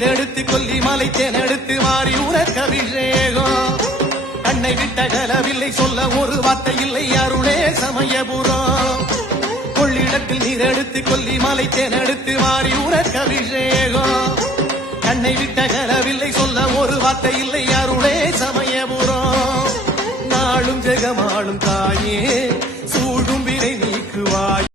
நீரெடுத்து கொல்லி மலை தேனெடுத்து மாறி உனக்கு அபிஷேகம் கண்ணை விட்ட கலவில்லை சொல்ல ஒரு வார்த்தை இல்லை அருளே சமயபுரம் கொள்ளிடத்தில் நீரெடுத்து கொல்லி மலை தேனெடுத்து மாறி உனக்கு அபிஷேகம் கண்ணை விட்ட கலவில்லை சொல்ல ஒரு வார்த்தை இல்லை அருளே சமயபுரம் நாளும் ஜெகமாளும் தாயே சூடும் வினை நீக்குவாய்